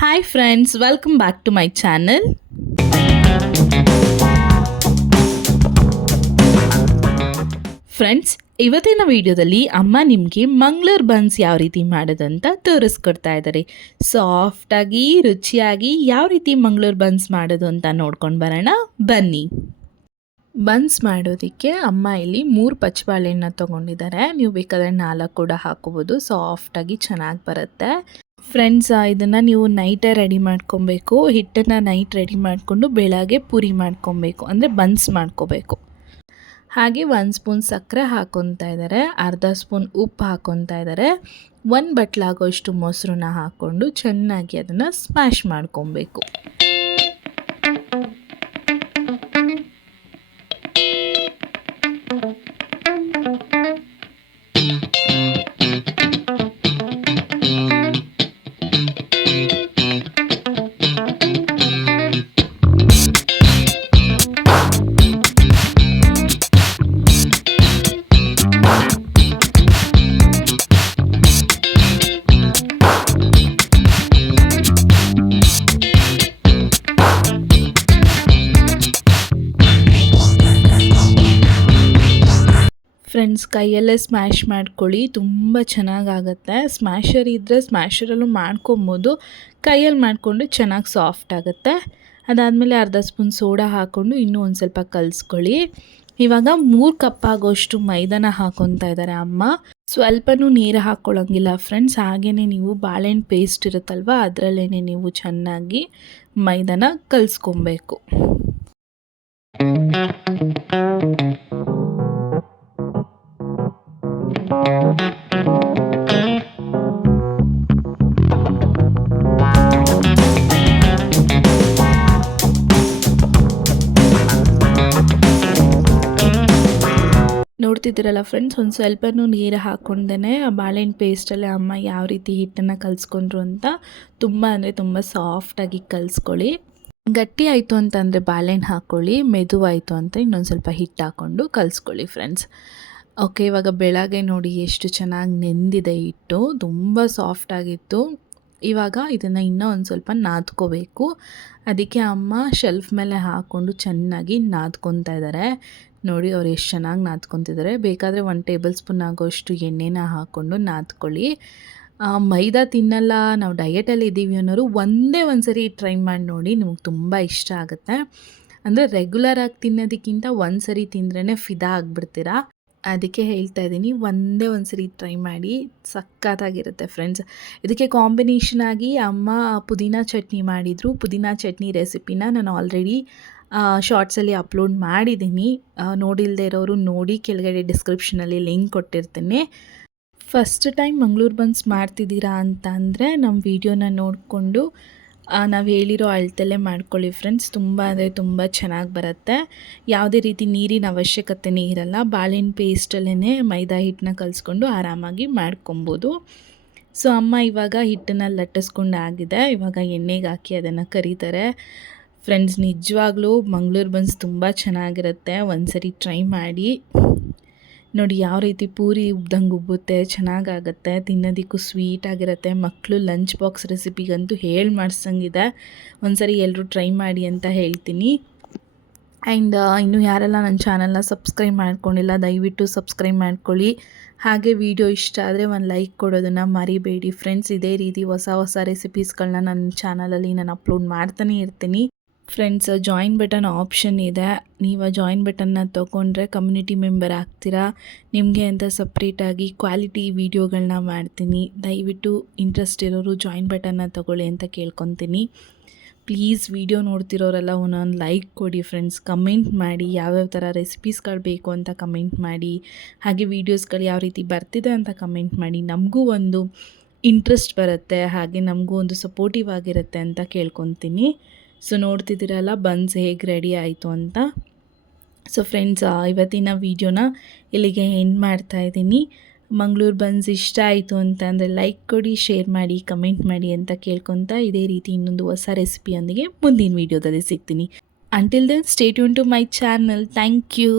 Hi friends, welcome back to my channel. Friends, ಇವತ್ತಿನ ವಿಡಿಯೋದಲ್ಲಿ ಅಮ್ಮ ನಿಮಗೆ ಮಂಗಳೂರು ಬನ್ಸ್ ಯಾವ ರೀತಿ ಮಾಡೋದಂತ ತೋರಿಸ್ಕೊಡ್ತಾ ಇದ್ದಾರೆ. ಸಾಫ್ಟಾಗಿ ರುಚಿಯಾಗಿ ಯಾವ ರೀತಿ ಮಂಗಳೂರು ಬನ್ಸ್ ಮಾಡೋದು ಅಂತ ನೋಡ್ಕೊಂಡು ಬರೋಣ ಬನ್ನಿ. ಬನ್ಸ್ ಮಾಡೋದಕ್ಕೆ ಅಮ್ಮ ಇಲ್ಲಿ 3 ಪಚ್ಚಬಾಳೆಹಣ್ಣು ತೊಗೊಂಡಿದ್ದಾರೆ. ನೀವು ಬೇಕಾದರೆ 4 ಕೂಡ ಹಾಕೋಬೋದು. ಸಾಫ್ಟಾಗಿ ಚೆನ್ನಾಗಿ ಬರುತ್ತೆ. ಫ್ರೆಂಡ್ಸ್, ಇದನ್ನು ನೀವು ನೈಟೇ ರೆಡಿ ಮಾಡ್ಕೊಬೇಕು. ಹಿಟ್ಟನ್ನು ನೈಟ್ ರೆಡಿ ಮಾಡಿಕೊಂಡು ಬೆಳಗ್ಗೆ ಪೂರಿ ಮಾಡ್ಕೊಬೇಕು, ಅಂದರೆ ಬನ್ಸ್ ಮಾಡ್ಕೋಬೇಕು. ಹಾಗೆ 1 ಸ್ಪೂನ್ ಸಕ್ಕರೆ ಹಾಕ್ಕೊತಾ ಇದ್ದಾರೆ, ಅರ್ಧ ಸ್ಪೂನ್ ಉಪ್ಪು ಹಾಕ್ಕೊತಾ ಇದ್ದಾರೆ, 1 ಬಟ್ಲಾಗೋಷ್ಟು ಮೊಸರನ್ನ ಹಾಕ್ಕೊಂಡು ಚೆನ್ನಾಗಿ ಅದನ್ನು ಸ್ಮ್ಯಾಶ್ ಮಾಡ್ಕೊಬೇಕು. ಫ್ರೆಂಡ್ಸ್, ಕೈಯಲ್ಲೇ ಸ್ಮ್ಯಾಶ್ ಮಾಡ್ಕೊಳ್ಳಿ, ತುಂಬ ಚೆನ್ನಾಗಾಗತ್ತೆ. ಸ್ಮ್ಯಾಶರ್ ಇದ್ದರೆ ಸ್ಮ್ಯಾಶರಲ್ಲೂ ಮಾಡ್ಕೊಬೋದು, ಕೈಯಲ್ಲಿ ಮಾಡಿಕೊಂಡು ಚೆನ್ನಾಗಿ ಸಾಫ್ಟ್ ಆಗುತ್ತೆ. ಅದಾದಮೇಲೆ ಅರ್ಧ ಸ್ಪೂನ್ ಸೋಡಾ ಹಾಕ್ಕೊಂಡು ಇನ್ನೂ ಒಂದು ಸ್ವಲ್ಪ ಕಲಿಸ್ಕೊಳ್ಳಿ. ಇವಾಗ 3 ಕಪ್ ಆಗೋಷ್ಟು ಮೈದಾನ ಹಾಕ್ಕೊತಾ ಇದ್ದಾರೆ ಅಮ್ಮ. ಸ್ವಲ್ಪನೂ ನೀರು ಹಾಕ್ಕೊಳ್ಳೋಂಗಿಲ್ಲ ಫ್ರೆಂಡ್ಸ್. ಹಾಗೆಯೇ ನೀವು ಬಾಳೆಹಣ್ಣು ಪೇಸ್ಟ್ ಇರುತ್ತಲ್ವ, ಅದರಲ್ಲೇ ನೀವು ಚೆನ್ನಾಗಿ ಮೈದಾನ ಕಲಿಸ್ಕೊಬೇಕು. ನೋಡ್ತಿದ್ದೀರಲ್ಲ ಫ್ರೆಂಡ್ಸ್, ಒಂದು ಸ್ವಲ್ಪನೂ ನೀರು ಹಾಕ್ಕೊಂಡೇ ಬಾಳೆಹಣ್ಣು ಪೇಸ್ಟಲ್ಲೇ ಅಮ್ಮ ಯಾವ ರೀತಿ ಹಿಟ್ಟನ್ನು ಕಲಿಸ್ಕೊಂಡ್ರು ಅಂತ. ತುಂಬ ಅಂದರೆ ತುಂಬ ಸಾಫ್ಟಾಗಿ ಕಲಿಸ್ಕೊಳ್ಳಿ. ಗಟ್ಟಿ ಆಯಿತು ಅಂತಂದರೆ ಬಾಳೆಹಣ್ಣು ಹಾಕ್ಕೊಳ್ಳಿ, ಮೆದುವಾಯಿತು ಅಂತ ಇನ್ನೊಂದು ಸ್ವಲ್ಪ ಹಿಟ್ಟು ಹಾಕ್ಕೊಂಡು ಕಲಿಸ್ಕೊಳ್ಳಿ ಫ್ರೆಂಡ್ಸ್. ಓಕೆ, ಇವಾಗ ಬೆಳಗ್ಗೆ ನೋಡಿ ಎಷ್ಟು ಚೆನ್ನಾಗಿ ನೆಂದಿದೆ ಹಿಟ್ಟು, ತುಂಬ ಸಾಫ್ಟಾಗಿತ್ತು. ಇವಾಗ ಇದನ್ನು ಇನ್ನೂ ಒಂದು ಸ್ವಲ್ಪ ನಾದ್ಕೋಬೇಕು. ಅದಕ್ಕೆ ಅಮ್ಮ ಶೆಲ್ಫ್ ಮೇಲೆ ಹಾಕ್ಕೊಂಡು ಚೆನ್ನಾಗಿ ನಾದ್ಕೊತಾ ಇದ್ದಾರೆ. ನೋಡಿ ಅವ್ರು ಎಷ್ಟು ಚೆನ್ನಾಗಿ ನಾದ್ಕೊತಿದ್ದಾರೆ. ಬೇಕಾದರೆ 1 ಟೇಬಲ್ ಸ್ಪೂನ್ ಆಗೋಷ್ಟು ಎಣ್ಣೆನ ಹಾಕ್ಕೊಂಡು ನಾದ್ಕೊಳ್ಳಿ. ಮೈದಾ ತಿನ್ನಲ್ಲ, ನಾವು ಡಯಟಲ್ಲಿ ಇದ್ದೀವಿ ಅನ್ನೋರು ಒಂದೇ ಒಂದು ಸರಿ ಟ್ರೈ ಮಾಡಿ ನೋಡಿ, ನಿಮಗೆ ತುಂಬ ಇಷ್ಟ ಆಗುತ್ತೆ. ಅಂದರೆ ರೆಗ್ಯುಲರಾಗಿ ತಿನ್ನೋದಕ್ಕಿಂತ ಒಂದು ಸರಿ ತಿಂದ್ರೇ ಫಿದಾ ಆಗಿಬಿಡ್ತೀರಾ. ಅದಕ್ಕೆ ಹೇಳ್ತಾ ಇದ್ದೀನಿ, ಒಂದೇ ಒಂದು ಸರಿ ಟ್ರೈ ಮಾಡಿ, ಸಕ್ಕತ್ತಾಗಿರುತ್ತೆ ಫ್ರೆಂಡ್ಸ್. ಇದಕ್ಕೆ ಕಾಂಬಿನೇಷನ್ ಆಗಿ ಅಮ್ಮ ಪುದೀನ ಚಟ್ನಿ ಮಾಡಿದರು. ಪುದೀನ ಚಟ್ನಿ ರೆಸಿಪಿನ ನಾನು ಆಲ್ರೆಡಿ ಶಾರ್ಟ್ಸಲ್ಲಿ ಅಪ್ಲೋಡ್ ಮಾಡಿದ್ದೀನಿ. ನೋಡಿಲ್ಲದೆ ಇರೋರು ನೋಡಿ, ಕೆಳಗಡೆ ಡಿಸ್ಕ್ರಿಪ್ಷನಲ್ಲಿ ಲಿಂಕ್ ಕೊಟ್ಟಿರ್ತೀನಿ. ಫಸ್ಟ್ ಟೈಮ್ ಮಂಗಳೂರು ಬನ್ಸ್ ಮಾಡ್ತಿದ್ದೀರಾ ಅಂತ ಅಂದರೆ ನಮ್ಮ ವಿಡಿಯೋನ ನೋಡಿಕೊಂಡು ನಾವು ಹೇಳಿರೋ ಅಳತೆಲ್ಲೇ ಮಾಡ್ಕೊಳ್ಳಿ ಫ್ರೆಂಡ್ಸ್. ತುಂಬ ಅಂದರೆ ತುಂಬ ಚೆನ್ನಾಗಿ ಬರುತ್ತೆ. ಯಾವುದೇ ರೀತಿ ನೀರಿನ ಅವಶ್ಯಕತೆನೇ ಇರಲ್ಲ. ಬಾಳೆಹಣ್ಣು ಪೇಸ್ಟಲ್ಲೇ ಮೈದಾ ಹಿಟ್ಟನ್ನ ಕಲಿಸ್ಕೊಂಡು ಆರಾಮಾಗಿ ಮಾಡ್ಕೊಬೋದು. ಸೊ ಅಮ್ಮ ಇವಾಗ ಹಿಟ್ಟನ್ನು ಲಟ್ಟಿಸ್ಕೊಂಡು ಆಗಿದೆ. ಇವಾಗ ಎಣ್ಣೆಗೆ ಹಾಕಿ ಅದನ್ನು ಕರೀತಾರೆ. ಫ್ರೆಂಡ್ಸ್, ನಿಜವಾಗ್ಲೂ ಮಂಗಳೂರು ಬನ್ಸ್ ತುಂಬ ಚೆನ್ನಾಗಿರುತ್ತೆ, ಒಂದು ಸರಿ ಟ್ರೈ ಮಾಡಿ ನೋಡಿ. ಯಾವ ರೀತಿ ಪೂರಿ ಉಬ್ದಂಗೆ ಉಬ್ಬುತ್ತೆ, ಚೆನ್ನಾಗಾಗುತ್ತೆ, ತಿನ್ನೋದಕ್ಕೂ ಸ್ವೀಟಾಗಿರುತ್ತೆ. ಮಕ್ಕಳು ಲಂಚ್ ಬಾಕ್ಸ್ ರೆಸಿಪಿಗಂತೂ ಹೇಳಿ ಮಾಡಿಸಂಗಿದೆ. ಒಂದು ಸರಿ ಎಲ್ಲರೂ ಟ್ರೈ ಮಾಡಿ ಅಂತ ಹೇಳ್ತೀನಿ. ಆ್ಯಂಡ್ ಇನ್ನೂ ಯಾರೆಲ್ಲ ನನ್ನ ಚಾನಲ್ನ ಸಬ್ಸ್ಕ್ರೈಬ್ ಮಾಡ್ಕೊಂಡಿಲ್ಲ, ದಯವಿಟ್ಟು ಸಬ್ಸ್ಕ್ರೈಬ್ ಮಾಡ್ಕೊಳ್ಳಿ. ಹಾಗೆ ವಿಡಿಯೋ ಇಷ್ಟ ಆದರೆ ಒಂದು ಲೈಕ್ ಕೊಡೋದನ್ನು ಮರಿಬೇಡಿ ಫ್ರೆಂಡ್ಸ್. ಇದೇ ರೀತಿ ಹೊಸ ಹೊಸ ರೆಸಿಪೀಸ್ಗಳನ್ನ ನನ್ನ ಚಾನಲಲ್ಲಿ ನಾನು ಅಪ್ಲೋಡ್ ಮಾಡ್ತಾನೆ ಇರ್ತೀನಿ. ಫ್ರೆಂಡ್ಸ್, ಜಾಯಿನ್ ಬಟನ್ ಆಪ್ಷನ್ ಇದೆ. ನೀವು ಜಾಯಿನ್ ಬಟನ್ನ ತೊಗೊಂಡ್ರೆ ಕಮ್ಯುನಿಟಿ ಮೆಂಬರ್ ಆಗ್ತೀರಾ. ನಿಮಗೆ ಅಂತ ಸಪ್ರೇಟಾಗಿ ಕ್ವಾಲಿಟಿ ವೀಡಿಯೋಗಳನ್ನ ಮಾಡ್ತೀನಿ. ದಯವಿಟ್ಟು ಇಂಟ್ರೆಸ್ಟ್ ಇರೋರು ಜಾಯಿನ್ ಬಟನ್ನ ತೊಗೊಳ್ಳಿ ಅಂತ ಕೇಳ್ಕೊತೀನಿ. ಪ್ಲೀಸ್ ವಿಡಿಯೋ ನೋಡ್ತಿರೋರೆಲ್ಲ ಒಂದೊಂದು ಲೈಕ್ ಕೊಡಿ ಫ್ರೆಂಡ್ಸ್. ಕಮೆಂಟ್ ಮಾಡಿ, ಯಾವ್ಯಾವ ಥರ ರೆಸಿಪೀಸ್ಗಳು ಬೇಕು ಅಂತ ಕಮೆಂಟ್ ಮಾಡಿ. ಹಾಗೆ ವೀಡಿಯೋಸ್ಗಳು ಯಾವ ರೀತಿ ಬರ್ತಿದೆ ಅಂತ ಕಮೆಂಟ್ ಮಾಡಿ. ನಮಗೂ ಒಂದು ಇಂಟ್ರೆಸ್ಟ್ ಬರುತ್ತೆ, ಹಾಗೆ ನಮಗೂ ಒಂದು ಸಪೋರ್ಟಿವ್ ಆಗಿರುತ್ತೆ ಅಂತ ಕೇಳ್ಕೊತೀನಿ. ಸೊ ನೋಡ್ತಿದ್ದೀರಲ್ಲ ಬನ್ಸ್ ಹೇಗೆ ರೆಡಿ ಆಯಿತು ಅಂತ. ಸೊ ಫ್ರೆಂಡ್ಸ್, ಇವತ್ತಿನ ವೀಡಿಯೋನ ಇಲ್ಲಿಗೆ ಎಂಡ್ ಮಾಡ್ತಾಯಿದ್ದೀನಿ. ಮಂಗಳೂರು ಬನ್ಸ್ ಇಷ್ಟ ಆಯಿತು ಅಂತಂದರೆ ಲೈಕ್ ಕೊಡಿ, ಶೇರ್ ಮಾಡಿ, ಕಮೆಂಟ್ ಮಾಡಿ ಅಂತ ಕೇಳ್ಕೊತಾ ಇದೇ ರೀತಿ ಇನ್ನೊಂದು ಹೊಸ ರೆಸಿಪಿಯೊಂದಿಗೆ ಮುಂದಿನ ವೀಡಿಯೋದಲ್ಲಿ ಸಿಗ್ತೀನಿ. Until then stay tune to my channel. Thank you.